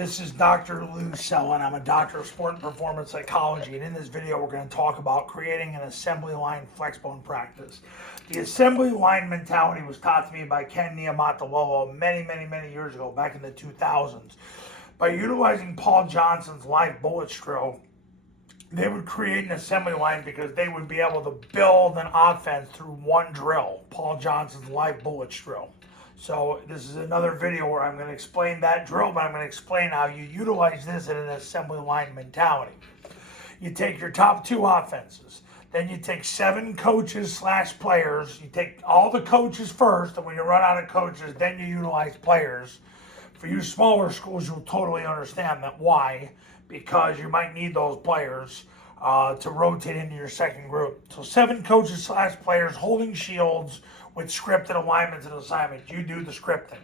This is Dr. Lou Sellen. I'm a doctor of sport and performance psychology, and in this video we're going to talk about creating an assembly line flexbone practice. The assembly line mentality was taught to me by Ken Niumatalolo many years ago, back in the 2000s. By utilizing Paul Johnson's live bullets drill, they would create an assembly line because they would be able to build an offense through one drill, Paul Johnson's live bullets drill. So this is another video where I'm going to explain that drill, but I'm going to explain how you utilize this in an assembly line mentality. You take your top two offenses, then you take 7 coaches / players. You take all the coaches first, and when you run out of coaches, then you utilize players. For you smaller schools, you'll totally understand that. Why? Because you might need those players to rotate into your second group. So 7 coaches / players holding shields with scripted alignments and assignments. You do the scripting.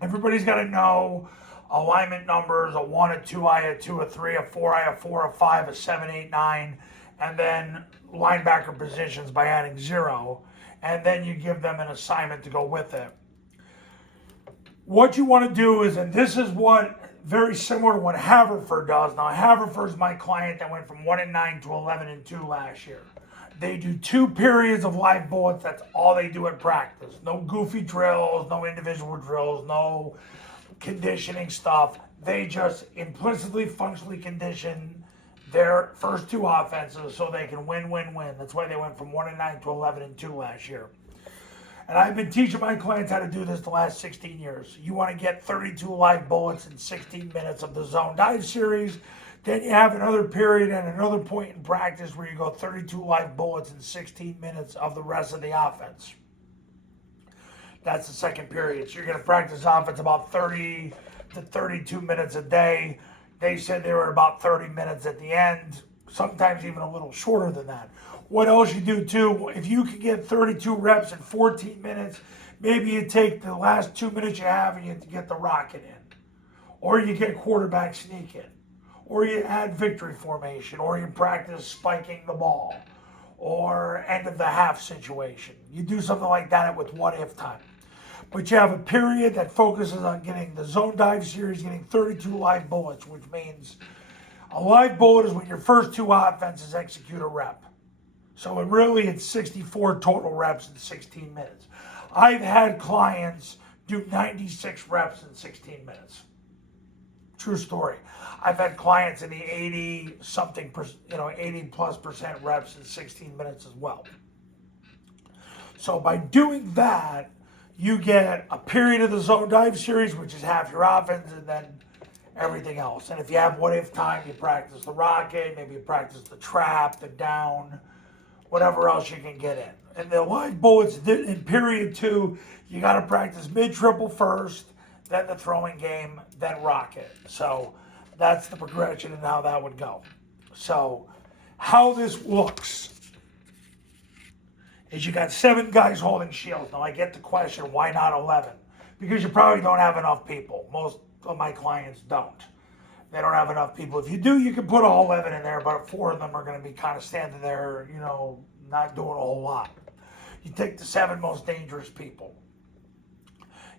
Everybody's got to know alignment numbers: a 1, a 2i, a 2, a 3, a 4i, a 4, a 5, a 7, 8, 9, and then linebacker positions by adding 0, and then you give them an assignment to go with it. What you want to do is, and this is what very similar to what Haverford does. Now, Haverford's my client that went from 1-9 to 11-2 last year. They do 2 periods of live bullets. That's all they do at practice. No goofy drills, no individual drills, no conditioning stuff. They just implicitly, functionally condition their first 2 offenses so they can win. That's why they went from 1-9 to 11-2 last year. And I've been teaching my clients how to do this the last 16 years. You want to get 32 live bullets in 16 minutes of the zone dive series. Then you have another period and another point in practice where you go 32 live bullets in 16 minutes of the rest of the offense. That's the second period. So you're going to practice offense about 30 to 32 minutes a day. They said they were about 30 minutes at the end, sometimes even a little shorter than that. What else you do too, if you can get 32 reps in 14 minutes, maybe you take the last 2 minutes you have and you get the rocket in. Or you get quarterback sneak in. Or you add victory formation, or you practice spiking the ball, or end of the half situation. You do something like that with what if time. But you have a period that focuses on getting the zone dive series, getting 32 live bullets, which means a live bullet is when your first 2 offenses execute a rep. So it's 64 total reps in 16 minutes. I've had clients do 96 reps in 16 minutes. True story. I've had clients in the 80+% reps in 16 minutes as well. So by doing that, you get a period of the zone dive series, which is half your offense, and then everything else. And if you have what if time, you practice the rocket, maybe you practice the trap, the down, whatever else you can get in. And the live bullets in period 2, you got to practice mid-triple first, then the throwing game, then rocket. So that's the progression and how that would go. So how this looks is you got 7 guys holding shields. Now I get the question, why not 11? Because you probably don't have enough people. Most of my clients don't. They don't have enough people. If you do, you can put all 11 in there, but 4 of them are going to be kind of standing there, not doing a whole lot. You take the 7 most dangerous people.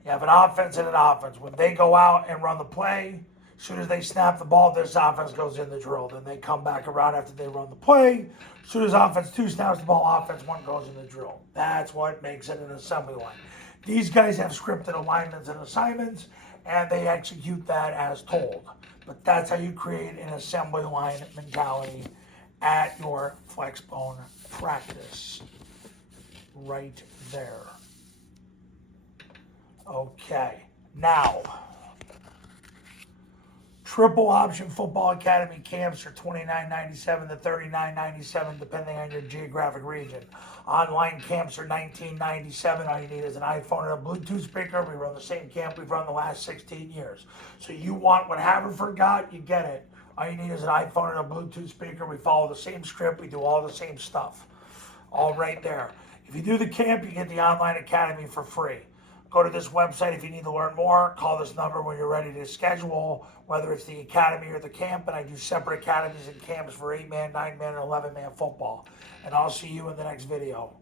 You have an offense and an offense. When they go out and run the play, as soon as they snap the ball, this offense goes in the drill. Then they come back around after they run the play. As soon as offense 2 snaps the ball, offense 1 goes in the drill. That's what makes it an assembly line. These guys have scripted alignments and assignments, and they execute that as told. But that's how you create an assembly line mentality at your Flexbone practice. Right there. Okay, now, Triple Option Football Academy camps are $29.97 to $39.97 depending on your geographic region. Online camps are $19.97. All you need is an iPhone and a Bluetooth speaker. We run the same camp we've run the last 16 years. So you want what Haverford got, you get it. All you need is an iPhone and a Bluetooth speaker. We follow the same script. We do all the same stuff. All right there. If you do the camp, you get the online academy for free. Go to this website if you need to learn more. Call this number when you're ready to schedule, whether it's the academy or the camp. And I do separate academies and camps for 8-man, 9-man, and 11-man football. And I'll see you in the next video.